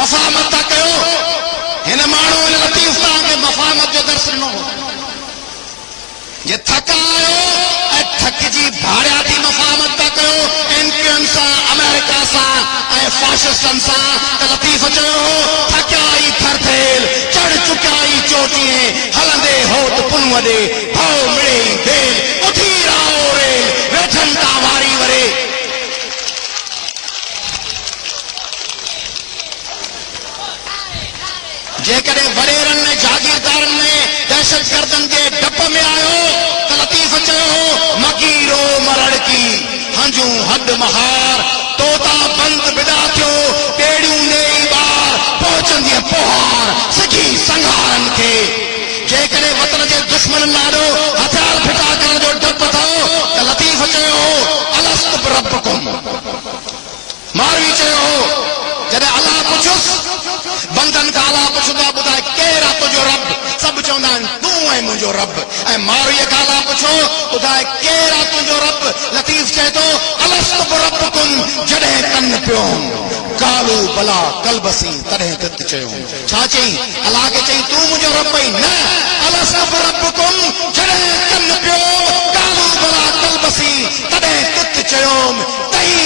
मफ़ाहमत था कयो हिन माण्हू हिन लतीफ़ तव्हांखे मफ़ाहमत जो दर्स ॾिनो जे थका आयो ऐं थकिजी भाड़िया थी मफ़ाहमत था कयो एनक्यूएम सां अमेरिका सां ऐं फाशिस्टनि सां त लतीफ़ चयो थकिया ई थरथेल चढ़ चुकिया ई चोटीअ हलंदे होत पुनूअ ॾे भाउ मिड़े ई देल उथी रहो रेल वेठनि था वारी वरे जेकॾहिं वॾेरनि ऐं जागीरदारनि में दहशतगर्दनि जे डप में आयो त लतीफ़ चयो मकीरो मरड़ की हंजूं हद महार तोता बंद बिदा थियो टेड़ियूं नेई ॿार पहुचंदी पोहार सिखी संघारनि खे जेकॾहिं वतन जे दुश्मन नाॾो हथियार फिटा करण जो डप अथव त लतीफ़ चयो अलस्त रब्बकुम मारवी चयो जॾहिं अलाह पुछुसि बंदन का अलाह पुछंदा ॿुधाए केरु आहे तुंहिंजो रब सभु चवंदा आहिनि तूं ऐं मुंहिंजो रब ऐं मारवीअ खां अलाह पुछो ॿुधाए केरु आहे तुंहिंजो रब लतीफ़ चए थो अलस्त रब्बकुम जॾहिं कनि पियो कालू भला कलबसी तॾहिं तित चयो छा चई अलाह खे चई तूं मुंहिंजो रब ई न अलस्त रब्बकुम जॾहिं कनि पियो कालू भला कलबसी तॾहिं तित चयो तई